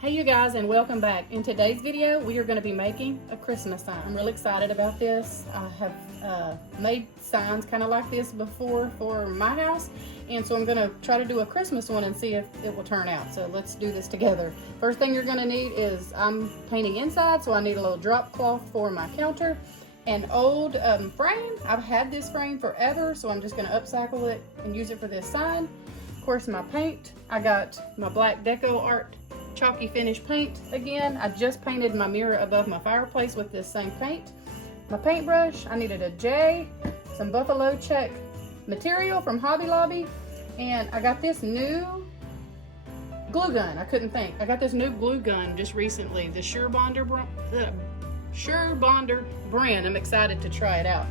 Hey you guys, and welcome back. In today's video we are going to be making a Christmas sign. I'm really excited about this. I have made signs kind of like this before for my house, and so I'm going to try to do a Christmas one and see if it will turn out. So let's do this together. First thing you're going to need is, I'm painting inside, so I need a little drop cloth for my counter. An old frame. I've had this frame forever, so I'm just going to upcycle it and use it for this sign. Of course, my paint. I got my black Decor art chalky finish paint again. I just painted my mirror above my fireplace with this same paint. My paintbrush, I needed a J, some buffalo check material from Hobby Lobby, and I got this new glue gun. I couldn't think. I got this new glue gun just recently, the Sure Bonder brand. I'm excited to try it out.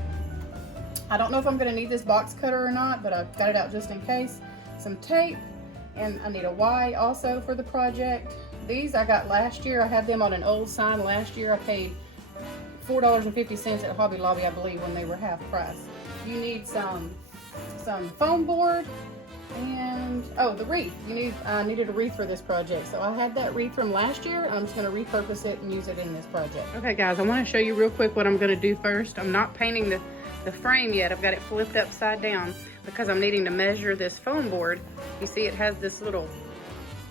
I don't know if I'm going to need this box cutter or not, but I've got it out just in case. Some tape. And I need a Y also for the project. These I got last year. I had them on an old sign last year. I paid $4.50 at Hobby Lobby, I believe, when they were half price. You need some foam board and, oh, the wreath. I needed a wreath for this project. So I had that wreath from last year. I'm just gonna repurpose it and use it in this project. Okay guys, I wanna show you real quick what I'm gonna do first. I'm not painting the frame yet. I've got it flipped upside down because I'm needing to measure this foam board. You see it has this little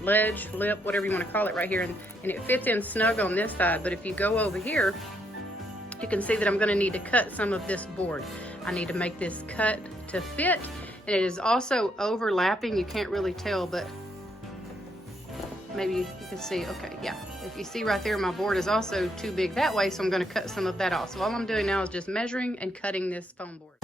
ledge, lip, whatever you want to call it right here, and it fits in snug on this side. But if you go over here, you can see that I'm going to need to cut some of this board. I need to make this cut to fit, and it is also overlapping. You can't really tell, but maybe you can see. Okay, yeah. If you see right there, my board is also too big that way, so I'm going to cut some of that off. So all I'm doing now is just measuring and cutting this foam board.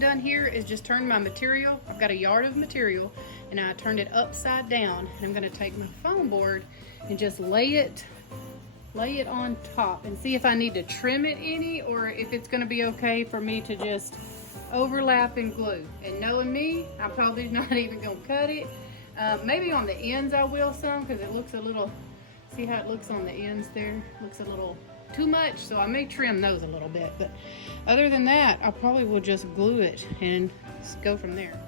Done here is just turn my material. I've got a yard of material and I turned it upside down, and I'm going to take my foam board and just lay it on top and see if I need to trim it any, or if it's going to be okay for me to just overlap and glue. And knowing me, I'm probably not even going to cut it. Maybe on the ends I will some, because it looks a little, see how it looks on the ends there? Looks a little too much, so I may trim those a little bit, but other than that, I probably will just glue it and go from there.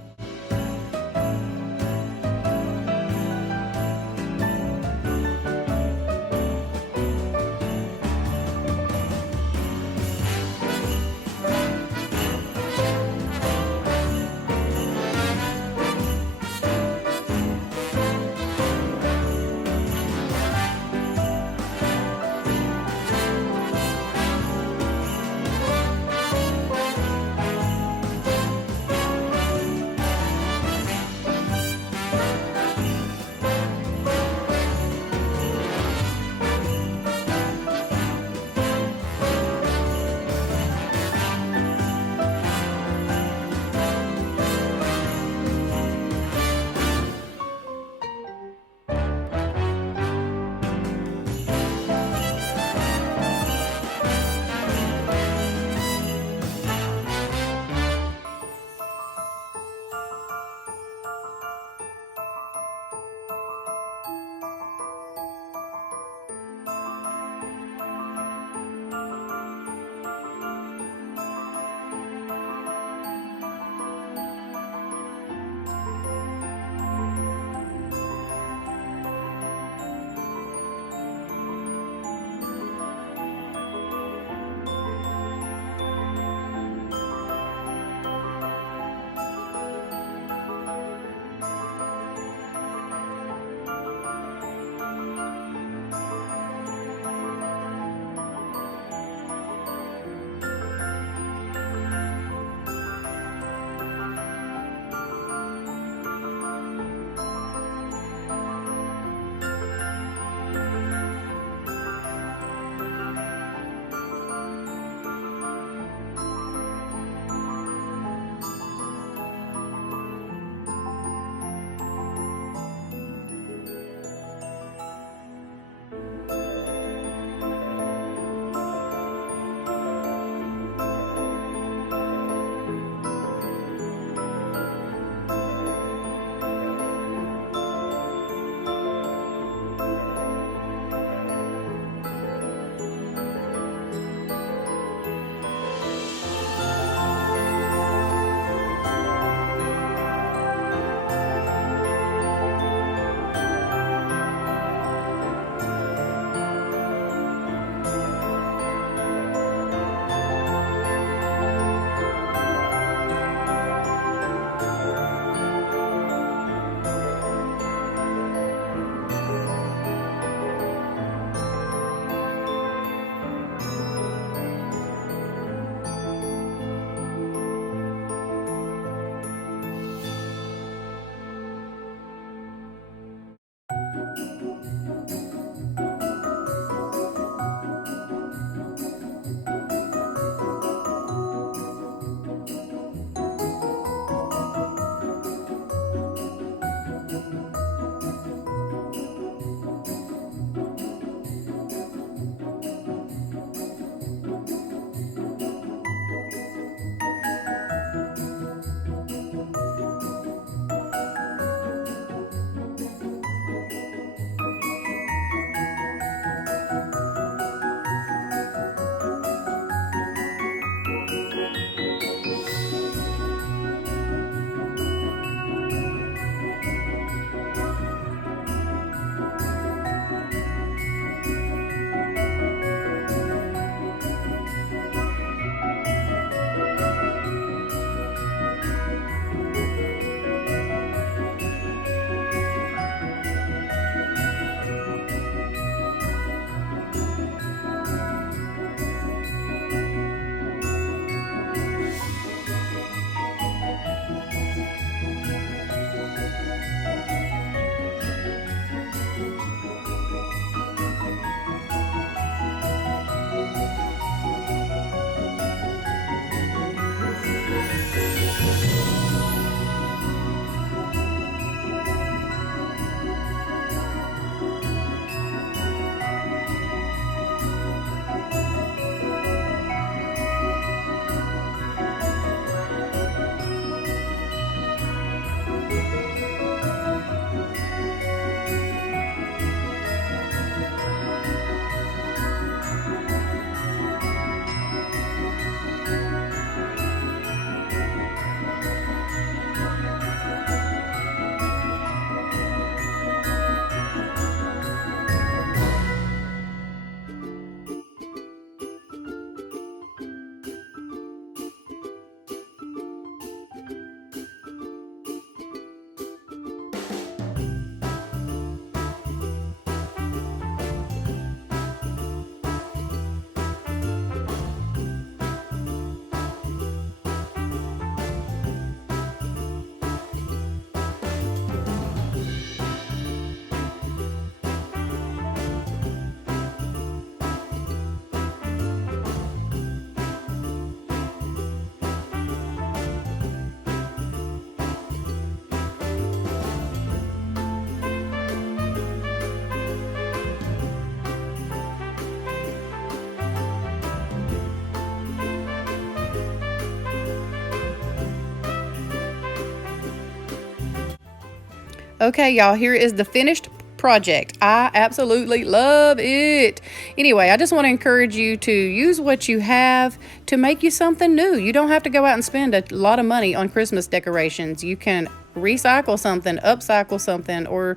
Okay, y'all, here is the finished project. I absolutely love it. Anyway, I just want to encourage you to use what you have to make you something new. You don't have to go out and spend a lot of money on Christmas decorations. You can recycle something, upcycle something, or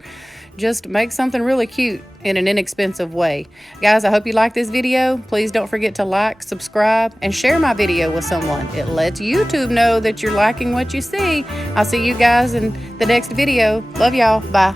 just make something really cute in an inexpensive way. Guys, I hope you like this video. Please don't forget to like, subscribe, and share my video with someone. It lets YouTube know that you're liking what you see. I'll see you guys in the next video. Love y'all. Bye.